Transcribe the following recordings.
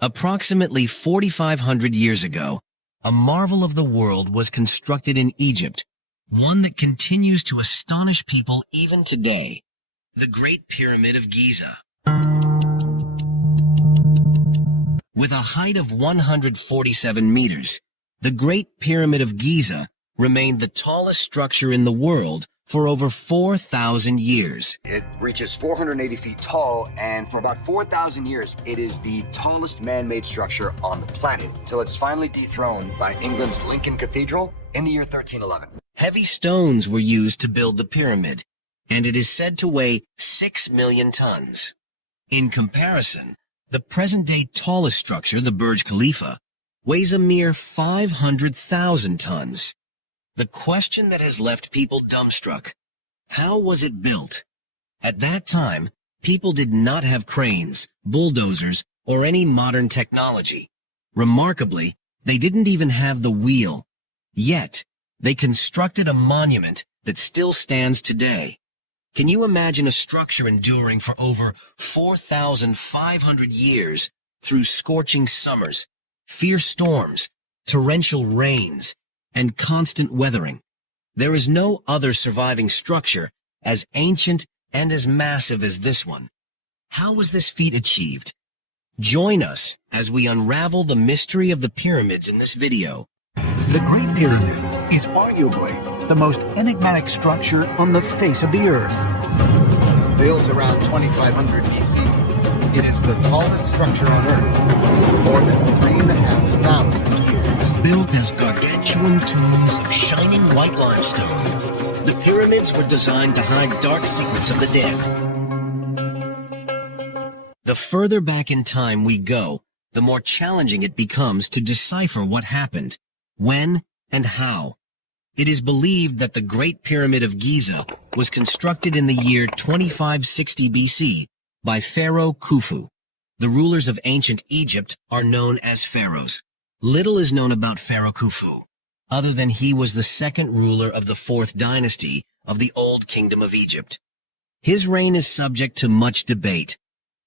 Approximately 4,500 years ago, a marvel of the world was constructed in Egypt, one that continues to astonish people even today, the Great Pyramid of Giza. With a height of 147 meters, the Great Pyramid of Giza remained the tallest structure in the world for over 4,000 years. It reaches 480 feet tall, and for about 4,000 years, it is the tallest man-made structure on the planet, till it's finally dethroned by England's Lincoln Cathedral in the year 1311. Heavy stones were used to build the pyramid, and it is said to weigh 6 million tons. In comparison, the present-day tallest structure, the Burj Khalifa, weighs a mere 500,000 tons. The question that has left people dumbstruck: how was it built? At that time, people did not have cranes, bulldozers, or any modern technology. Remarkably, they didn't even have the wheel. Yet, they constructed a monument that still stands today. Can you imagine a structure enduring for over 4,500 years through scorching summers, fierce storms, torrential rains, and constant weathering? There is no other surviving structure as ancient and as massive as this one. How was this feat achieved? Join us as we unravel the mystery of the pyramids in this video. The Great Pyramid is arguably the most enigmatic structure on the face of the Earth. Built around 2500 BC, it is the tallest structure on Earth for more than 3,500 years. Built as gargantuan tombs of shining white limestone, the pyramids were designed to hide dark secrets of the dead. The further back in time we go, the more challenging it becomes to decipher what happened, when, and how. It is believed that the Great Pyramid of Giza was constructed in the year 2560 BC by Pharaoh Khufu. The rulers of ancient Egypt are known as pharaohs. Little is known about Pharaoh Khufu, other than he was the second ruler of the fourth dynasty of the Old Kingdom of Egypt. His reign is subject to much debate.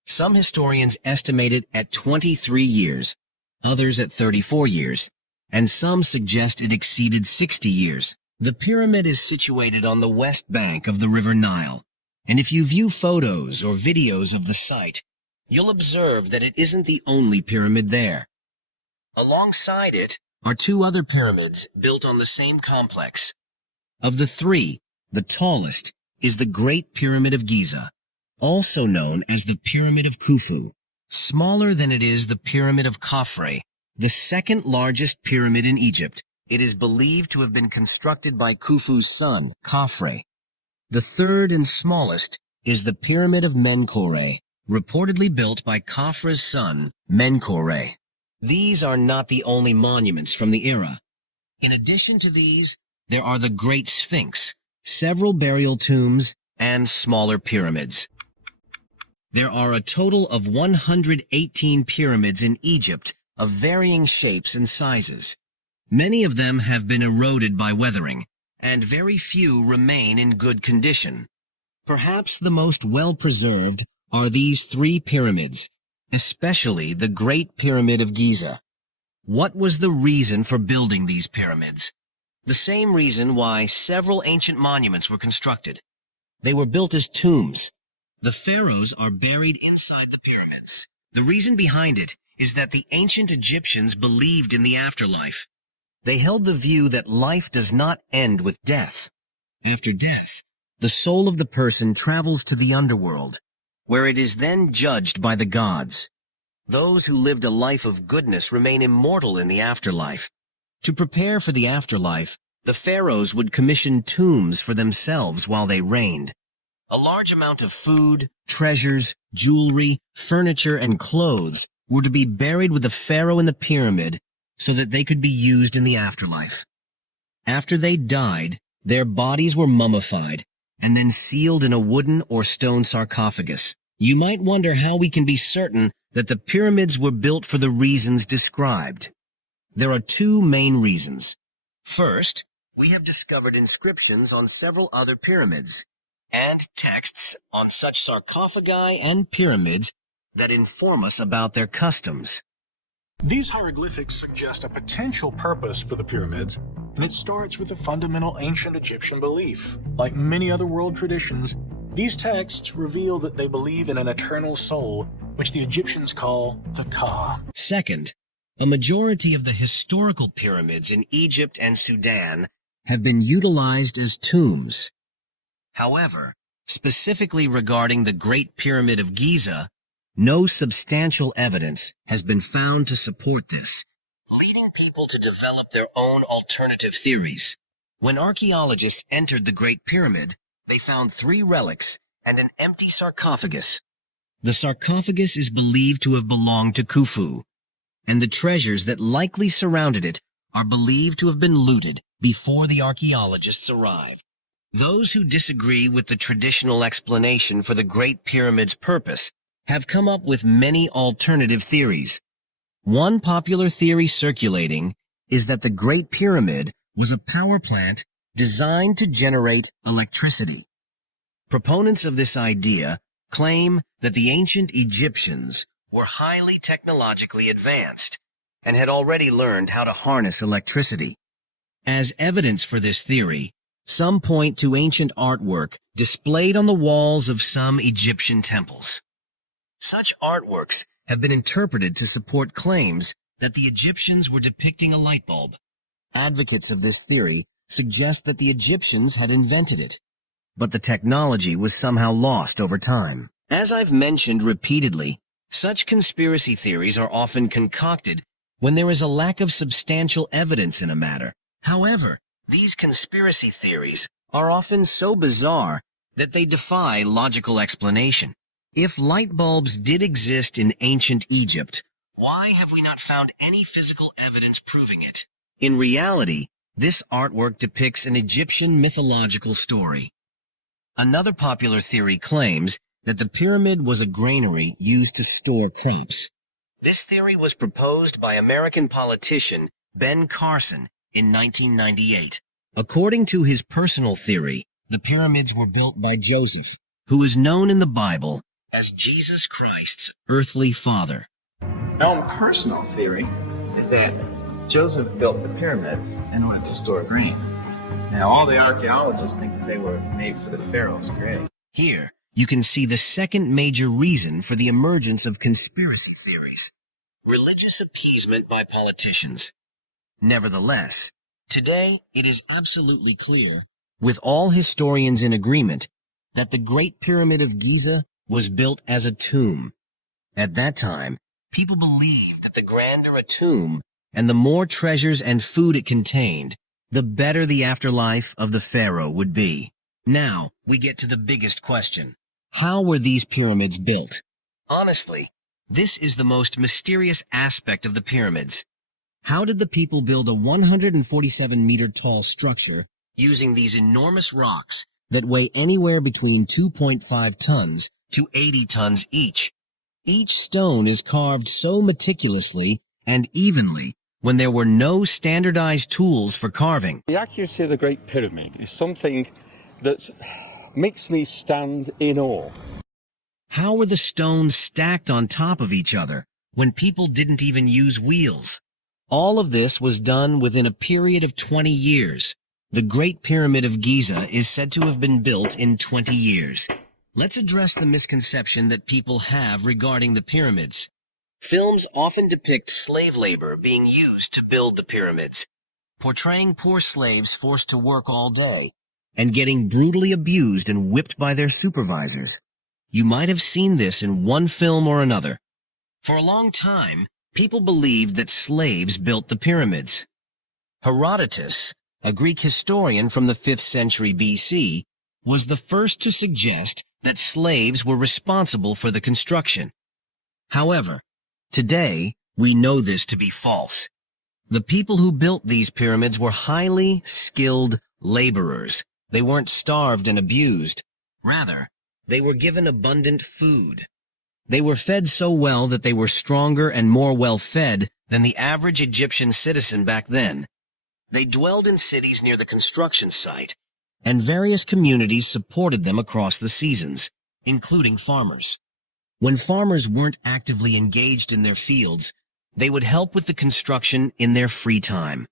Some historians estimate it at 23 years, others at 34 years, and some suggest it exceeded 60 years. The pyramid is situated on the west bank of the River Nile, and if you view photos or videos of the site, you'll observe that it isn't the only pyramid there. Alongside it are two other pyramids built on the same complex. Of the three, the tallest is the Great Pyramid of Giza, also known as the Pyramid of Khufu. Smaller than it is the Pyramid of Khafre, the second largest pyramid in Egypt. It is believed to have been constructed by Khufu's son, Khafre. The third and smallest is the Pyramid of Menkaure, reportedly built by Khafre's son, Menkaure. These are not the only monuments from the era. In addition to these, there are the Great Sphinx, several burial tombs, and smaller pyramids. There are a total of 118 pyramids in Egypt of varying shapes and sizes. Many of them have been eroded by weathering, and very few remain in good condition. Perhaps the most well-preserved are these three pyramids, especially the Great Pyramid of Giza. What was the reason for building these pyramids? The same reason why several ancient monuments were constructed. They were built as tombs. The pharaohs are buried inside the pyramids. The reason behind it is that the ancient Egyptians believed in the afterlife. They held the view that life does not end with death. After death, the soul of the person travels to the underworld, where it is then judged by the gods. Those who lived a life of goodness remain immortal in the afterlife. To prepare for the afterlife, the pharaohs would commission tombs for themselves while they reigned. A large amount of food, treasures, jewelry, furniture, and clothes were to be buried with the pharaoh in the pyramid so that they could be used in the afterlife. After they died, their bodies were mummified and then sealed in a wooden or stone sarcophagus. You might wonder how we can be certain that the pyramids were built for the reasons described. There are two main reasons. First, we have discovered inscriptions on several other pyramids and texts on such sarcophagi and pyramids that inform us about their customs. These hieroglyphics suggest a potential purpose for the pyramids, and it starts with a fundamental ancient Egyptian belief. Like many other world traditions, these texts reveal that they believe in an eternal soul, which the Egyptians call the Ka. Second, a majority of the historical pyramids in Egypt and Sudan have been utilized as tombs. However, specifically regarding the Great Pyramid of Giza, no substantial evidence has been found to support this, leading people to develop their own alternative theories. When archaeologists entered the Great Pyramid, they found 3 relics and an empty sarcophagus. The sarcophagus is believed to have belonged to Khufu, and the treasures that likely surrounded it are believed to have been looted before the archaeologists arrived. Those who disagree with the traditional explanation for the Great Pyramid's purpose have come up with many alternative theories. One popular theory circulating is that the Great Pyramid was a power plant designed to generate electricity. Proponents of this idea claim that the ancient Egyptians were highly technologically advanced and had already learned how to harness electricity. As evidence for this theory, some point to ancient artwork displayed on the walls of some Egyptian temples. Such artworks have been interpreted to support claims that the Egyptians were depicting a light bulb. Advocates of this theory suggest that the Egyptians had invented it, but the technology was somehow lost over time. As I've mentioned repeatedly, such conspiracy theories are often concocted when there is a lack of substantial evidence in a matter. However, these conspiracy theories are often so bizarre that they defy logical explanation. If light bulbs did exist in ancient Egypt, why have we not found any physical evidence proving it? In reality, this artwork depicts an Egyptian mythological story. Another popular theory claims that the pyramid was a granary used to store crops. This theory was proposed by American politician Ben Carson in 1998. According to his personal theory, the pyramids were built by Joseph, who is known in the Bible as Jesus Christ's earthly father. My own personal theory is that Joseph built the pyramids in order to store grain. Now, all the archaeologists think that they were made for the pharaoh's grave. Here, you can see the second major reason for the emergence of conspiracy theories: religious appeasement by politicians. Nevertheless, today it is absolutely clear, with all historians in agreement, that the Great Pyramid of Giza was built as a tomb. At that time, people believed that the grander a tomb and the more treasures and food it contained, the better the afterlife of the pharaoh would be. Now, we get to the biggest question. How were these pyramids built? Honestly, this is the most mysterious aspect of the pyramids. How did the people build a 147-meter-tall structure using these enormous rocks that weigh anywhere between 2.5 tons to 80 tons each? Each stone is carved so meticulously and evenly when there were no standardized tools for carving. The accuracy of the Great Pyramid is something that makes me stand in awe. How were the stones stacked on top of each other when people didn't even use wheels? All of this was done within a period of 20 years. The Great Pyramid of Giza is said to have been built in 20 years. Let's address the misconception that people have regarding the pyramids. Films often depict slave labor being used to build the pyramids, portraying poor slaves forced to work all day and getting brutally abused and whipped by their supervisors. You might have seen this in one film or another. For a long time, people believed that slaves built the pyramids. Herodotus, a Greek historian from the 5th century BC, was the first to suggest that slaves were responsible for the construction. However, today, we know this to be false. The people who built these pyramids were highly skilled laborers. They weren't starved and abused. Rather, they were given abundant food. They were fed so well that they were stronger and more well-fed than the average Egyptian citizen back then. They dwelled in cities near the construction site, and various communities supported them across the seasons, including farmers. When farmers weren't actively engaged in their fields, they would help with the construction in their free time.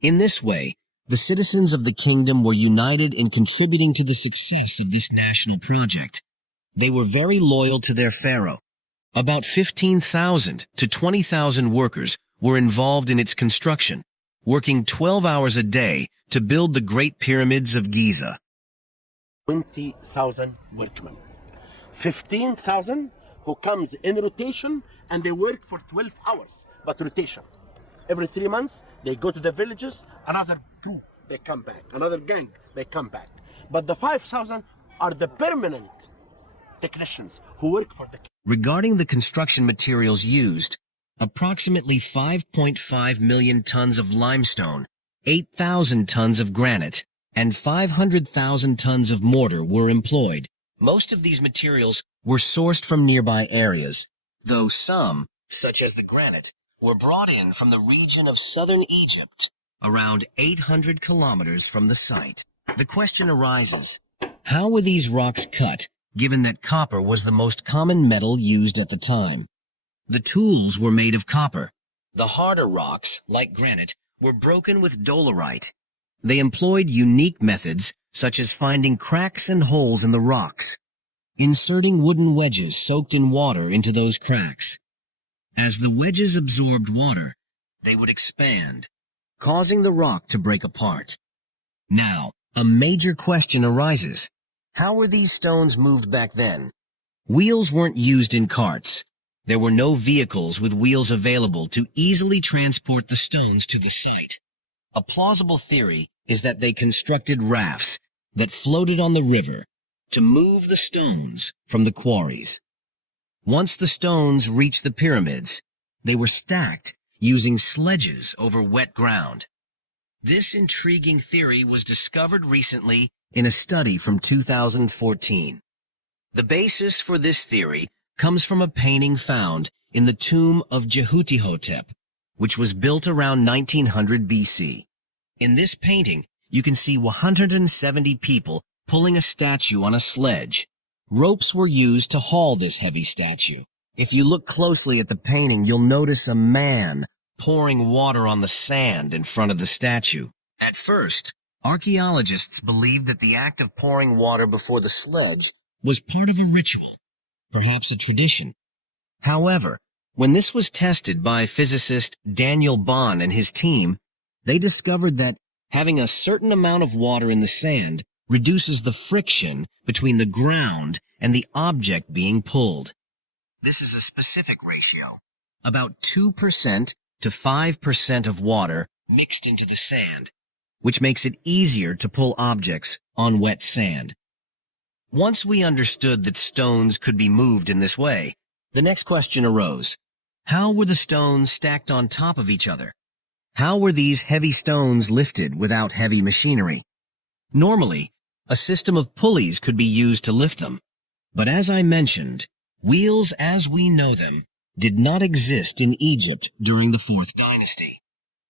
In this way, the citizens of the kingdom were united in contributing to the success of this national project. They were very loyal to their pharaoh. About 15,000 to 20,000 workers were involved in its construction, working 12 hours a day to build the Great Pyramids of Giza. 20,000 workmen. 15,000 who comes in rotation and they work for 12 hours, but rotation. Every 3 months, they go to the villages, another crew, they come back. Another gang, they come back. But the 5,000 are the permanent technicians who work for the king. Regarding the construction materials used, approximately 5.5 million tons of limestone, 8,000 tons of granite, and 500,000 tons of mortar were employed. Most of these materials were sourced from nearby areas, though some, such as the granite, were brought in from the region of southern Egypt, around 800 kilometers from the site. The question arises, how were these rocks cut, given that copper was the most common metal used at the time? The tools were made of copper. The harder rocks, like granite, were broken with dolerite. They employed unique methods, such as finding cracks and holes in the rocks, inserting wooden wedges soaked in water into those cracks. As the wedges absorbed water, they would expand, causing the rock to break apart. Now, a major question arises. How were these stones moved back then? Wheels weren't used in carts. There were no vehicles with wheels available to easily transport the stones to the site. A plausible theory is that they constructed rafts that floated on the river to move the stones from the quarries. Once the stones reached the pyramids, they were stacked using sledges over wet ground. This intriguing theory was discovered recently in a study from 2014. The basis for this theory comes from a painting found in the tomb of Jehutihotep, which was built around 1900 BC. In this painting, you can see 170 people pulling a statue on a sledge. Ropes were used to haul this heavy statue. If you look closely at the painting, you'll notice a man pouring water on the sand in front of the statue. At first, archaeologists believed that the act of pouring water before the sledge was part of a ritual, perhaps a tradition. However, when this was tested by physicist Daniel Bohn and his team, they discovered that having a certain amount of water in the sand reduces the friction between the ground and the object being pulled. This is a specific ratio, about 2% to 5% of water mixed into the sand, which makes it easier to pull objects on wet sand. Once we understood that stones could be moved in this way, the next question arose. How were the stones stacked on top of each other? How were these heavy stones lifted without heavy machinery? Normally, a system of pulleys could be used to lift them. But as I mentioned, wheels as we know them did not exist in Egypt during the 4th dynasty.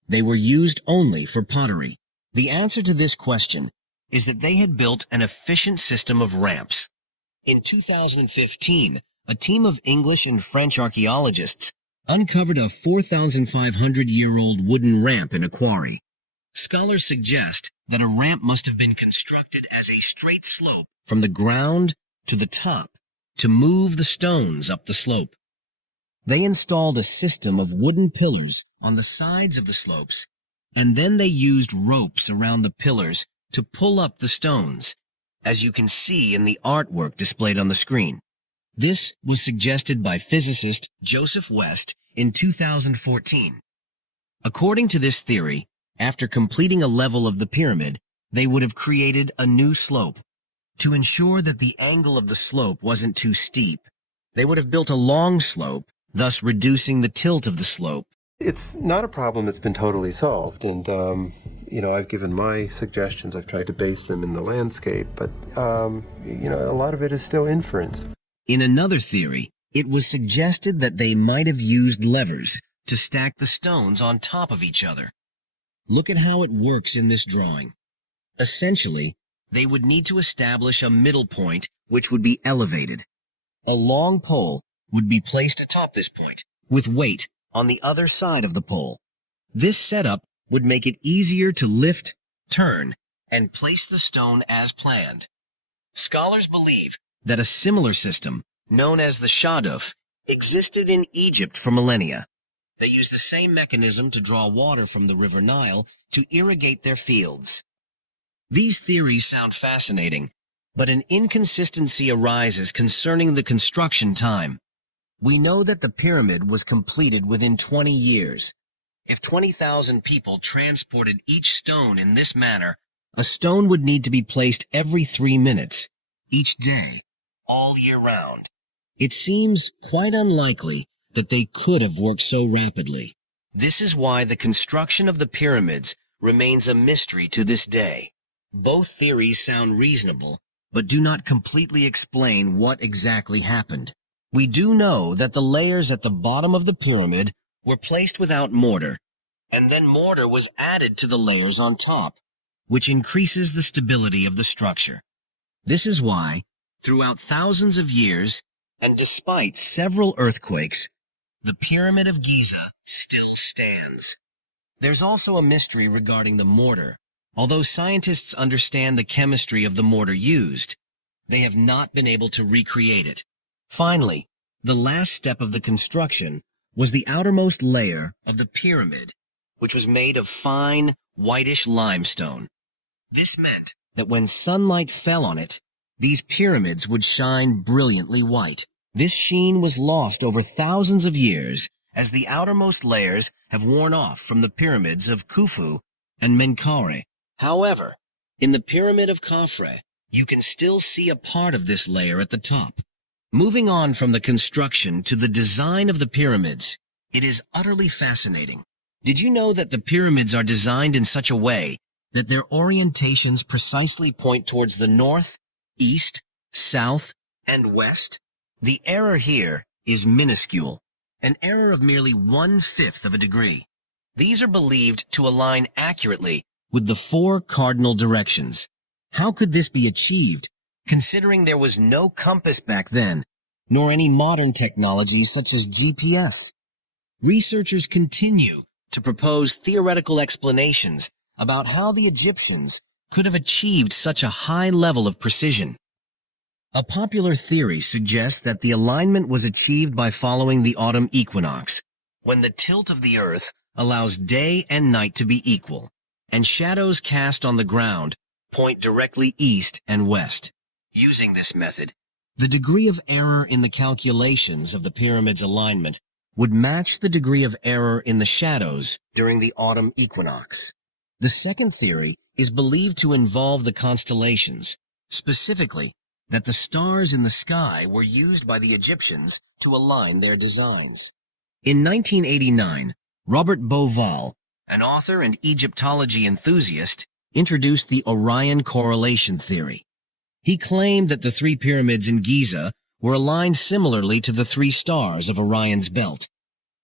They were used only for pottery. The answer to this question is that they had built an efficient system of ramps. In 2015, a team of English and French archaeologists uncovered a 4,500-year-old wooden ramp in a quarry. Scholars suggest that a ramp must have been constructed as a straight slope from the ground to the top to move the stones up the slope. They installed a system of wooden pillars on the sides of the slopes, and then they used ropes around the pillars to pull up the stones, as you can see in the artwork displayed on the screen. This was suggested by physicist Joseph West in 2014. According to this theory, after completing a level of the pyramid, they would have created a new slope. To ensure that the angle of the slope wasn't too steep, they would have built a long slope, thus reducing the tilt of the slope. It's not a problem that's been totally solved, and I've given my suggestions. I've tried to base them in the landscape, but a lot of it is still inference. In another theory, it was suggested that they might have used levers to stack the stones on top of each other. Look at how it works in this drawing. Essentially, they would need to establish a middle point which would be elevated. A long pole would be placed atop this point, with weight on the other side of the pole. This setup would make it easier to lift, turn, and place the stone as planned. Scholars believe that a similar system, known as the Shaduf, existed in Egypt for millennia. They used the same mechanism to draw water from the River Nile to irrigate their fields. These theories sound fascinating, but an inconsistency arises concerning the construction time. We know that the pyramid was completed within 20 years. If 20,000 people transported each stone in this manner, a stone would need to be placed every 3 minutes, each day, all year round. It seems quite unlikely that they could have worked so rapidly. This is why the construction of the pyramids remains a mystery to this day. Both theories sound reasonable, but do not completely explain what exactly happened. We do know that the layers at the bottom of the pyramid were placed without mortar, and then mortar was added to the layers on top, which increases the stability of the structure. This is why, throughout thousands of years, and despite several earthquakes, the Pyramid of Giza still stands. There's also a mystery regarding the mortar. Although scientists understand the chemistry of the mortar used, they have not been able to recreate it. Finally, the last step of the construction was the outermost layer of the pyramid, which was made of fine, whitish limestone. This meant that when sunlight fell on it, these pyramids would shine brilliantly white. This sheen was lost over thousands of years as the outermost layers have worn off from the pyramids of Khufu and Menkaure. However, in the Pyramid of Khafre, you can still see a part of this layer at the top. Moving on from the construction to the design of the pyramids, it is utterly fascinating. Did you know that the pyramids are designed in such a way that their orientations precisely point towards the north, east, south, and west? The error here is minuscule, an error of merely 1/5 of a degree. These are believed to align accurately with the 4 cardinal directions. How could this be achieved, considering there was no compass back then, nor any modern technology such as GPS? Researchers continue to propose theoretical explanations about how the Egyptians could have achieved such a high level of precision. A popular theory suggests that the alignment was achieved by following the autumn equinox, when the tilt of the earth allows day and night to be equal, and shadows cast on the ground point directly east and west. Using this method, the degree of error in the calculations of the pyramid's alignment would match the degree of error in the shadows during the autumn equinox. The second theory is believed to involve the constellations, specifically that the stars in the sky were used by the Egyptians to align their designs. In 1989, Robert Bauval, an author and Egyptology enthusiast, introduced the Orion correlation theory. He claimed that the 3 pyramids in Giza were aligned similarly to the 3 stars of Orion's belt.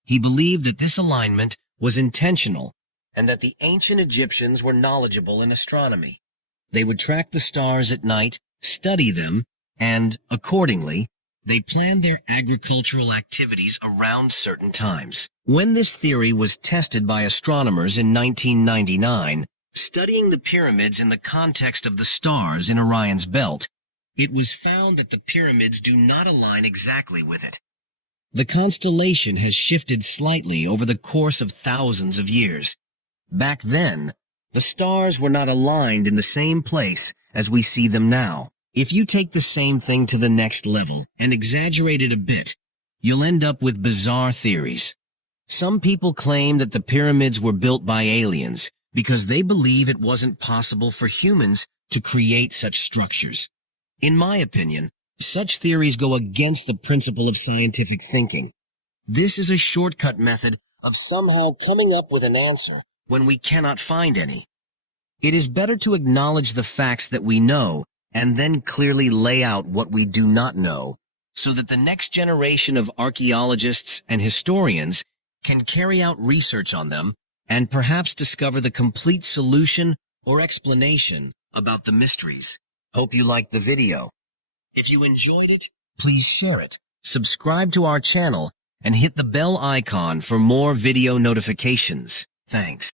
He believed that this alignment was intentional and that the ancient Egyptians were knowledgeable in astronomy. They would track the stars at night, study them, and, accordingly, they planned their agricultural activities around certain times. When this theory was tested by astronomers in 1999, studying the pyramids in the context of the stars in Orion's belt, it was found that the pyramids do not align exactly with it. The constellation has shifted slightly over the course of thousands of years. Back then, the stars were not aligned in the same place as we see them now. If you take the same thing to the next level and exaggerate it a bit, you'll end up with bizarre theories. Some people claim that the pyramids were built by aliens because they believe it wasn't possible for humans to create such structures. In my opinion, such theories go against the principle of scientific thinking. This is a shortcut method of somehow coming up with an answer when we cannot find any. It is better to acknowledge the facts that we know and then clearly lay out what we do not know, so that the next generation of archaeologists and historians can carry out research on them and perhaps discover the complete solution or explanation about the mysteries. Hope you liked the video. If you enjoyed it, please share it, subscribe to our channel, and hit the bell icon for more video notifications. Thanks.